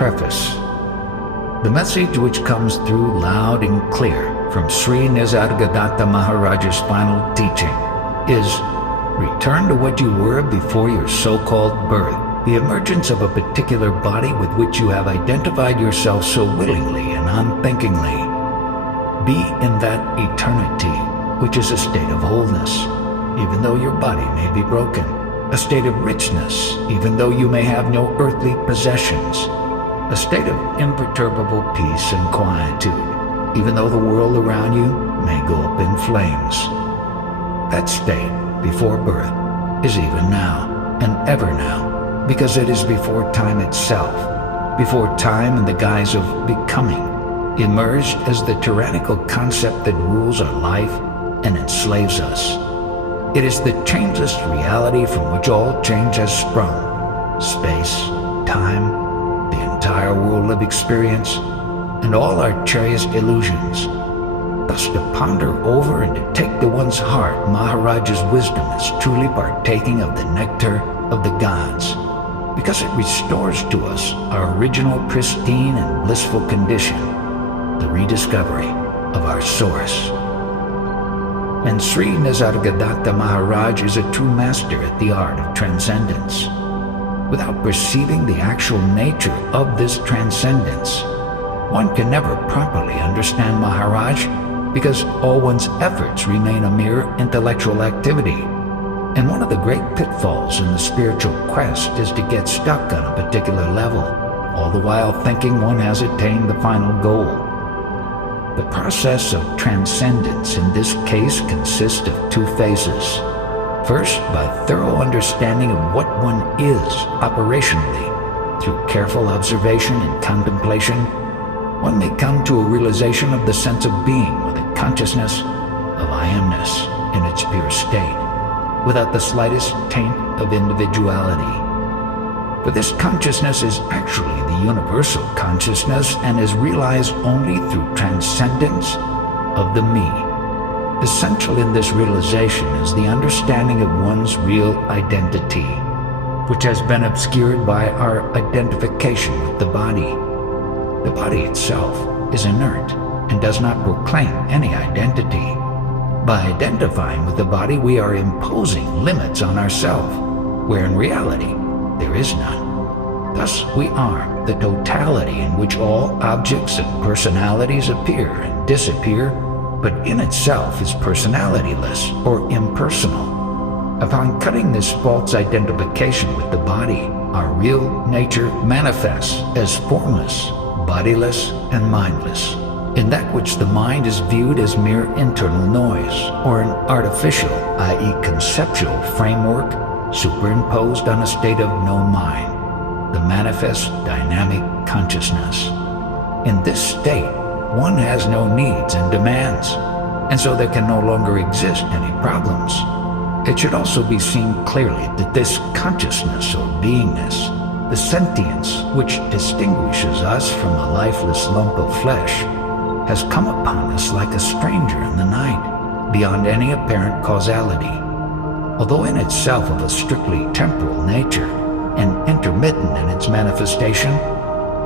Preface. The message which comes through loud and clear from Sri Nisargadatta Maharaj's final teaching is: return to what you were before your so-called birth, the emergence of a particular body with which you have identified yourself so willingly and unthinkingly. Be in that eternity, which is a state of wholeness, even though your body may be broken, a state of richness, even though you may have no earthly possessions, a state of imperturbable peace and quietude, even though the world around you may go up in flames. That state, before birth, is even now and ever now, because it is before time itself, before time in the guise of becoming, emerged as the tyrannical concept that rules our life and enslaves us. It is the changeless reality from which all change has sprung: space, time, the entire world of experience, and all our cherished illusions. Thus, to ponder over and to take to one's heart Maharaj's wisdom is truly partaking of the nectar of the gods, because it restores to us our original pristine and blissful condition, the rediscovery of our source. And Sri Nisargadatta Maharaj is a true master at the art of transcendence. Without perceiving the actual nature of this transcendence, one can never properly understand Maharaj, because all one's efforts remain a mere intellectual activity. And one of the great pitfalls in the spiritual quest is to get stuck on a particular level, all the while thinking one has attained the final goal. The process of transcendence in this case consists of two phases. First, by thorough understanding of what one is operationally, through careful observation and contemplation, one may come to a realization of the sense of being, or the consciousness of I amness in its pure state, without the slightest taint of individuality. For this consciousness is actually the universal consciousness and is realized only through transcendence of the me. Essential in this realization is the understanding of one's real identity, which has been obscured by our identification with the body. The body itself is inert and does not proclaim any identity. By identifying with the body, we are imposing limits on ourselves, where in reality there is none. Thus we are the totality in which all objects and personalities appear and disappear, but in itself is personalityless or impersonal. Upon cutting this false identification with the body, our real nature manifests as formless, bodiless, and mindless, in that which the mind is viewed as mere internal noise, or an artificial, i.e. conceptual framework superimposed on a state of no mind, the manifest dynamic consciousness. In this state, one has no needs and demands, and so there can no longer exist any problems. It should also be seen clearly that this consciousness or beingness, the sentience which distinguishes us from a lifeless lump of flesh, has come upon us like a stranger in the night, beyond any apparent causality. Although in itself of a strictly temporal nature and intermittent in its manifestation,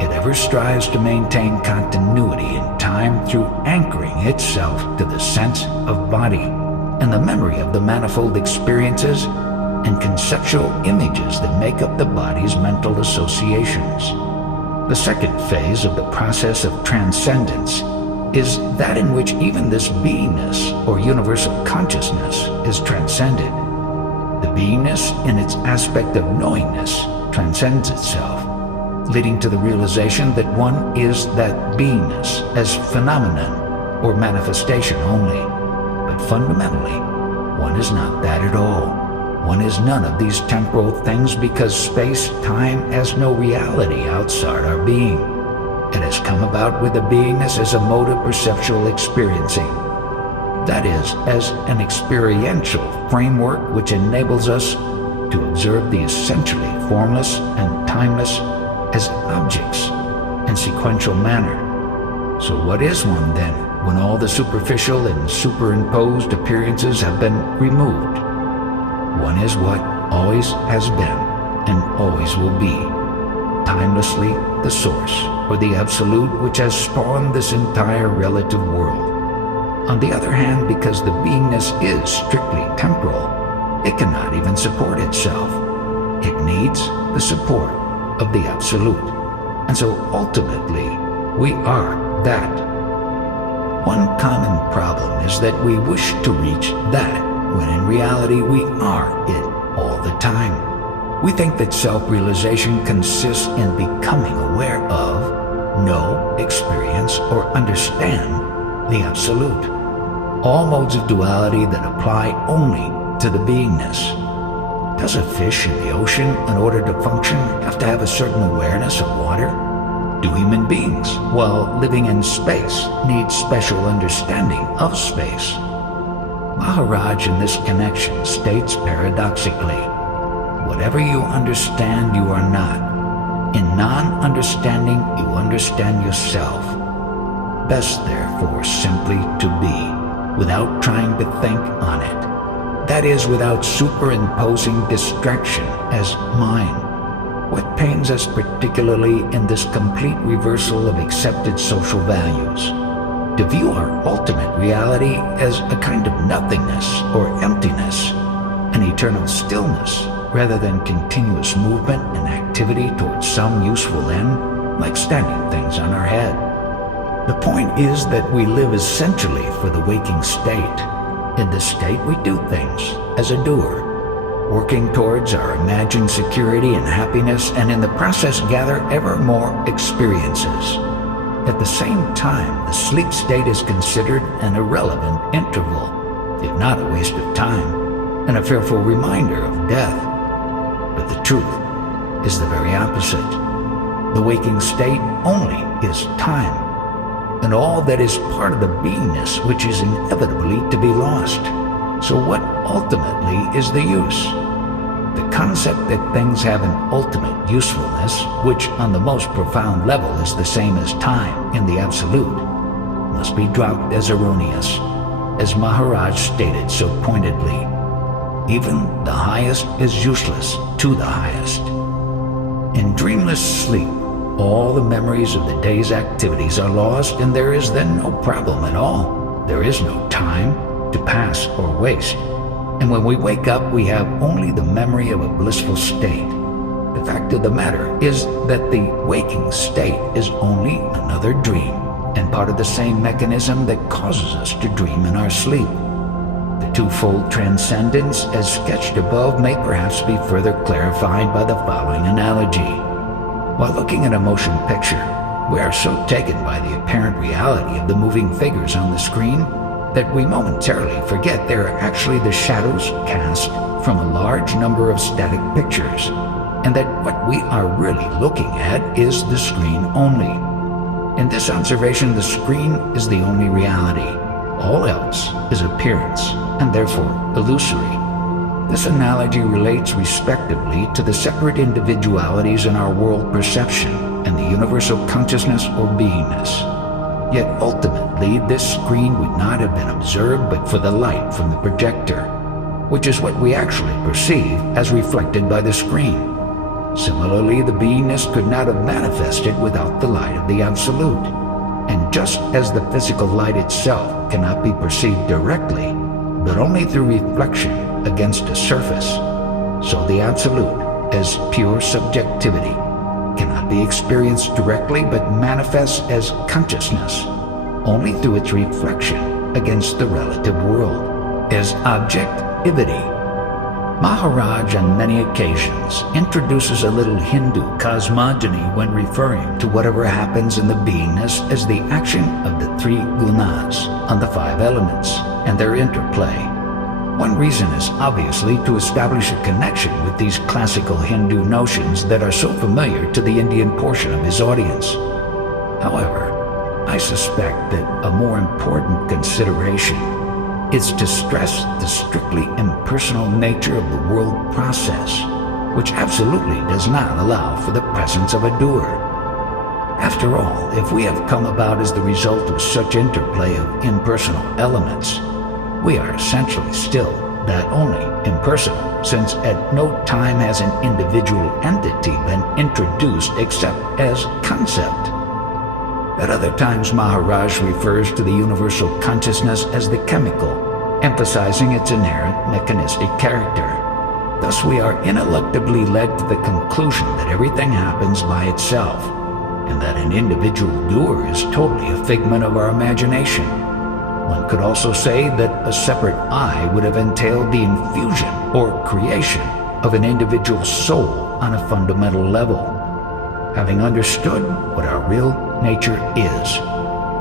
it ever strives to maintain continuity in time through anchoring itself to the sense of body and the memory of the manifold experiences and conceptual images that make up the body's mental associations. The second phase of the process of transcendence is that in which even this beingness or universal consciousness is transcended. The beingness in its aspect of knowingness transcends itself, leading to the realization that one is that beingness as phenomenon or manifestation only. But fundamentally, one is not that at all. One is none of these temporal things, because space-time has no reality outside our being. It has come about with the beingness as a mode of perceptual experiencing. That is, as an experiential framework which enables us to observe the essentially formless and timeless as objects in sequential manner. So what is one then, when all the superficial and superimposed appearances have been removed? One is what always has been and always will be. timelessly the source, or the absolute which has spawned this entire relative world. On the other hand, because the beingness is strictly temporal, it cannot even support itself. It needs the support of the absolute. And so ultimately, we are that. One common problem is that we wish to reach that, when in reality we are it all the time. We think that self-realization consists in becoming aware of, know, experience, or understand the absolute. All modes of duality that apply only to the beingness. Does a fish in the ocean, in order to function, have to have a certain awareness of water? Do human beings, while living in space, need special understanding of space? Maharaj in this connection states paradoxically, whatever you understand, you are not. In non-understanding, you understand yourself. Best, therefore, simply to be, without trying to think on it. That is, without superimposing distraction as mine. What pains us particularly in this complete reversal of accepted social values? To view our ultimate reality as a kind of nothingness or emptiness, an eternal stillness, rather than continuous movement and activity towards some useful end, like standing things on our head. The point is that we live essentially for the waking state. In this state we do things as a doer, working towards our imagined security and happiness, and in the process gather ever more experiences. At the same time, the sleep state is considered an irrelevant interval, if not a waste of time, and a fearful reminder of death. But the truth is the very opposite. The waking state only is time, and all that is part of the beingness which is inevitably to be lost. So what ultimately is the use? The concept that things have an ultimate usefulness, which on the most profound level is the same as time in the absolute, must be dropped as erroneous, as Maharaj stated so pointedly. Even the highest is useless to the highest. In dreamless sleep, all the memories of the day's activities are lost, and there is then no problem at all. There is no time to pass or waste. And when we wake up, we have only the memory of a blissful state. The fact of the matter is that the waking state is only another dream, and part of the same mechanism that causes us to dream in our sleep. The twofold transcendence, as sketched above, may perhaps be further clarified by the following analogy. While looking at a motion picture, we are so taken by the apparent reality of the moving figures on the screen that we momentarily forget they are actually the shadows cast from a large number of static pictures, and that what we are really looking at is the screen only. In this observation, the screen is the only reality. All else is appearance, and therefore illusory. This analogy relates respectively to the separate individualities in our world perception and the universal consciousness or beingness. Yet ultimately, this screen would not have been observed but for the light from the projector, which is what we actually perceive as reflected by the screen. Similarly, the beingness could not have manifested without the light of the Absolute. And just as the physical light itself cannot be perceived directly, but only through reflection against a surface, so the Absolute, as pure subjectivity, cannot be experienced directly but manifests as consciousness, only through its reflection against the relative world, as objectivity. Maharaj on many occasions introduces a little Hindu cosmogony when referring to whatever happens in the beingness as the action of the three gunas on the five elements and their interplay. One reason is obviously to establish a connection with these classical Hindu notions that are so familiar to the Indian portion of his audience. However, I suspect that a more important consideration is to stress the strictly impersonal nature of the world process, which absolutely does not allow for the presence of a doer. After all, if we have come about as the result of such interplay of impersonal elements, we are essentially still that only impersonal, since at no time has an individual entity been introduced except as concept. At other times, Maharaj refers to the universal consciousness as the chemical, emphasizing its inherent mechanistic character. Thus, we are ineluctably led to the conclusion that everything happens by itself, and that an individual doer is totally a figment of our imagination. One could also say that a separate I would have entailed the infusion or creation of an individual soul on a fundamental level. Having understood what our real nature is,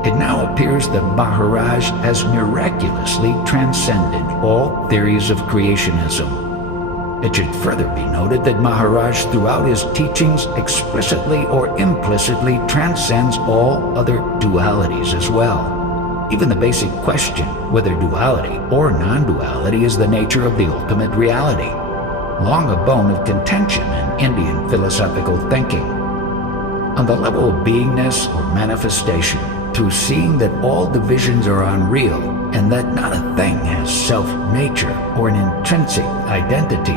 it now appears that Maharaj has miraculously transcended all theories of creationism. It should further be noted that Maharaj throughout his teachings explicitly or implicitly transcends all other dualities as well. Even the basic question whether duality or non-duality is the nature of the ultimate reality, long a bone of contention in Indian philosophical thinking. On the level of beingness or manifestation, through seeing that all divisions are unreal and that not a thing has self-nature or an intrinsic identity,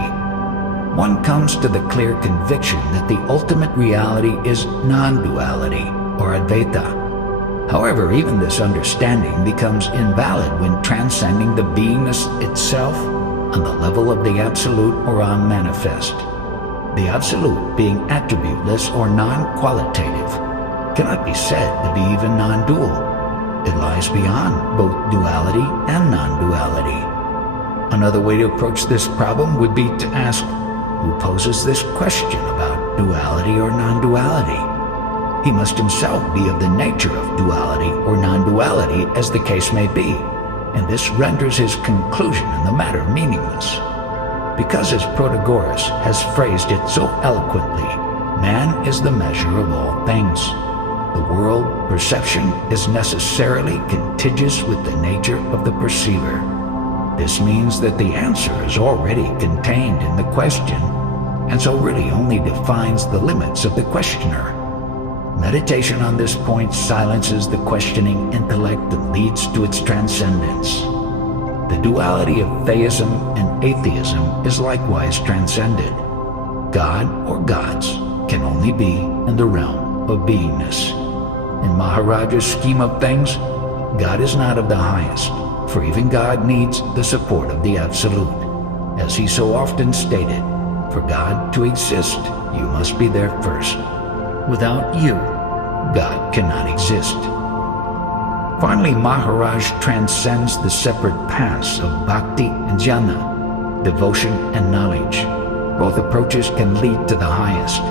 one comes to the clear conviction that the ultimate reality is non-duality or Advaita. However, even this understanding becomes invalid when transcending the beingness itself on the level of the absolute or unmanifest. The absolute, being attributeless or non-qualitative, cannot be said to be even non-dual. It lies beyond both duality and non-duality. Another way to approach this problem would be to ask, who poses this question about duality or non-duality? He must himself be of the nature of duality or non-duality, as the case may be, and this renders his conclusion in the matter meaningless. Because, as Protagoras has phrased it so eloquently, man is the measure of all things. The world perception is necessarily contiguous with the nature of the perceiver. This means that the answer is already contained in the question, and so really only defines the limits of the questioner. Meditation on this point silences the questioning intellect and leads to its transcendence. The duality of theism and atheism is likewise transcended. God or gods can only be in the realm of beingness. In Maharaj's scheme of things, God is not of the highest, for even God needs the support of the Absolute. As he so often stated, for God to exist, you must be there first. Without you, God cannot exist. Finally, Maharaj transcends the separate paths of bhakti and jnana, devotion and knowledge. Both approaches can lead to the highest.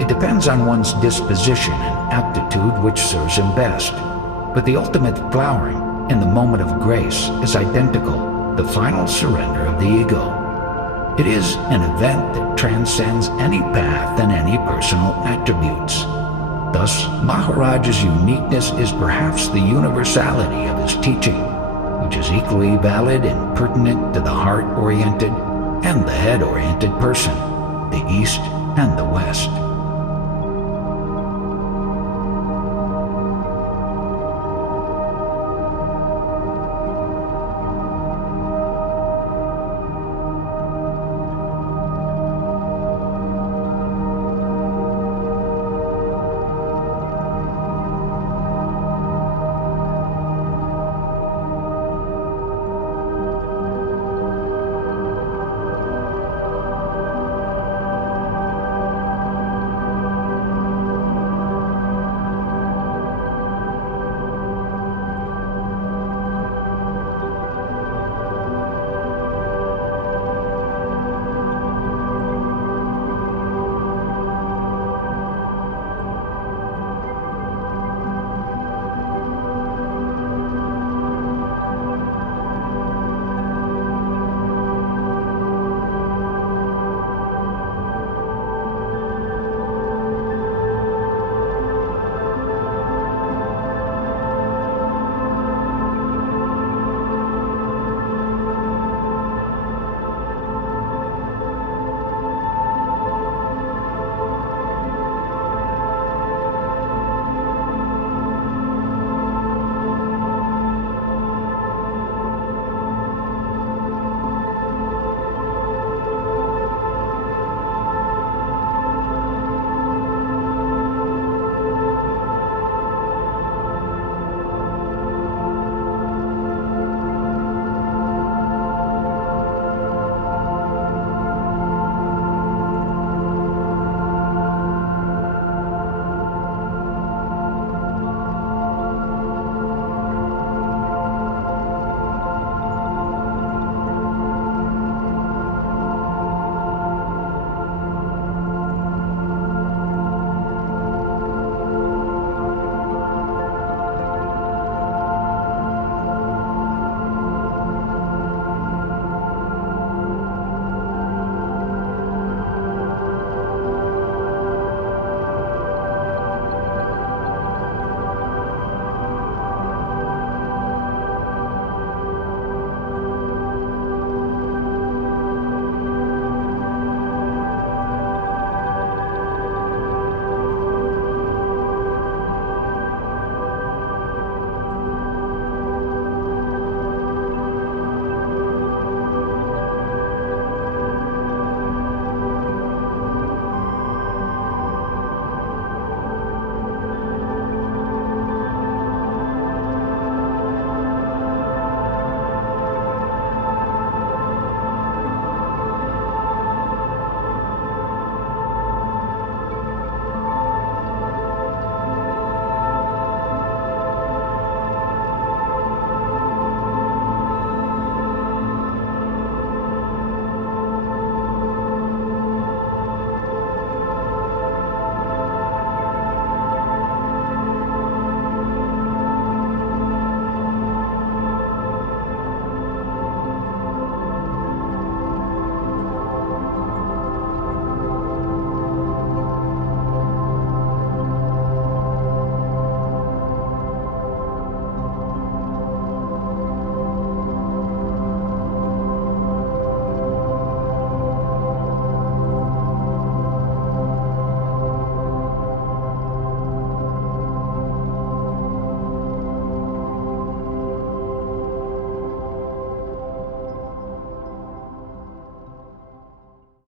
It depends on one's disposition and aptitude which serves him best. But the ultimate flowering in the moment of grace is identical, the final surrender of the ego. It is an event that transcends any path and any personal attributes. Thus, Maharaj's uniqueness is perhaps the universality of his teaching, which is equally valid and pertinent to the heart-oriented and the head-oriented person, the East and the West.